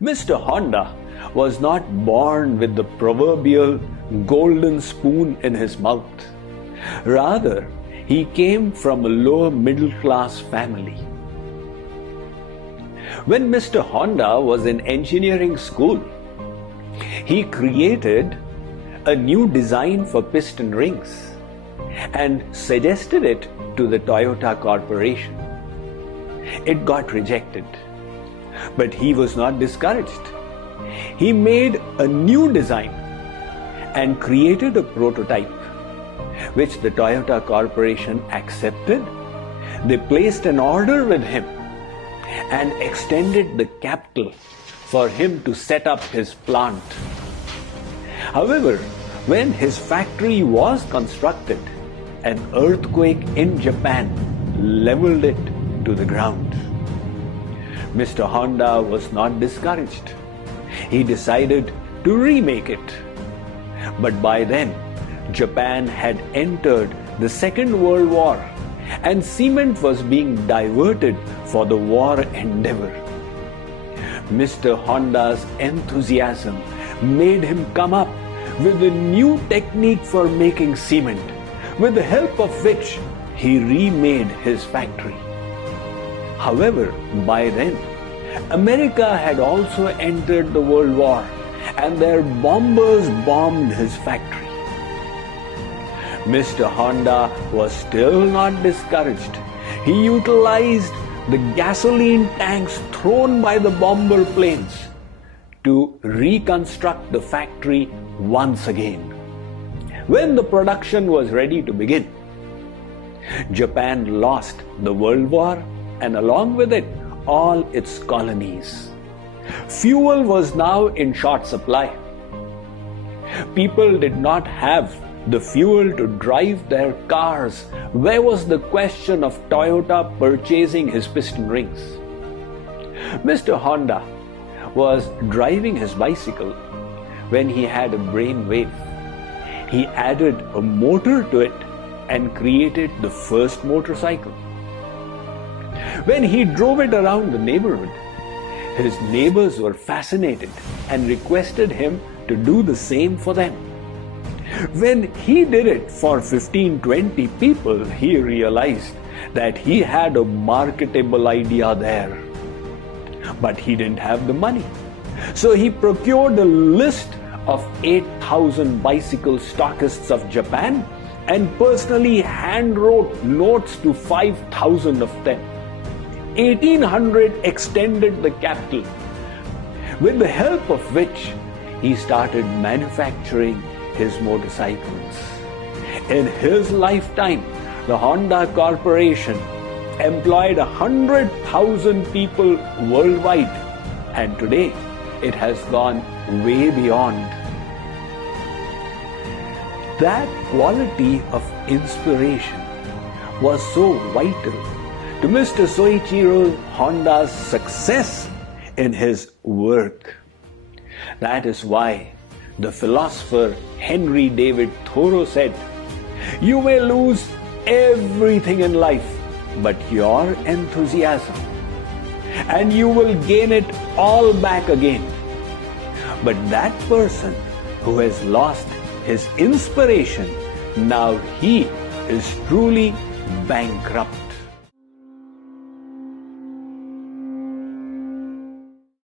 Mr. Honda was not born with the proverbial golden spoon in his mouth. Rather, he came from a lower middle class family. When Mr. Honda was in engineering school, he created a new design for piston rings and suggested it to the Toyota Corporation. It got rejected, but he was not discouraged. He made a new design and created a prototype, which the Toyota Corporation accepted. They placed an order with him and extended the capital for him to set up his plant. However, when his factory was constructed, an earthquake in Japan leveled it to the ground. Mr. Honda was not discouraged. He decided to remake it. But by then, Japan had entered the Second World War and cement was being diverted for the war endeavor. Mr. Honda's enthusiasm made him come up with a new technique for making cement, with the help of which he remade his factory. However, by then, America had also entered the World War and their bombers bombed his factory. Mr. Honda was still not discouraged. He utilized the gasoline tanks thrown by the bomber planes to reconstruct the factory once again. When the production was ready to begin, Japan lost the World War and along with it all its colonies. Fuel was now in short supply. People did not have the fuel to drive their cars. Where was the question of Toyota purchasing his piston rings? Mr. Honda was driving his bicycle when he had a brainwave. He added a motor to it and created the first motorcycle. When he drove it around the neighborhood, his neighbors were fascinated and requested him to do the same for them. When he did it for 15-20 people, he realized that he had a marketable idea there. But he didn't have the money. So he procured a list of 8,000 bicycle stockists of Japan and personally hand-wrote notes to 5,000 of them. 1,800 extended the capital, with the help of which he started manufacturing his motorcycles. In his lifetime, the Honda Corporation employed 100,000 people worldwide, and today it has gone way beyond. That quality of inspiration was so vital to Mr. Soichiro Honda's success in his work. That is why the philosopher Henry David Thoreau said, "You may lose everything in life but your enthusiasm, and you will gain it all back again. But that person who has lost his inspiration, now he is truly bankrupt."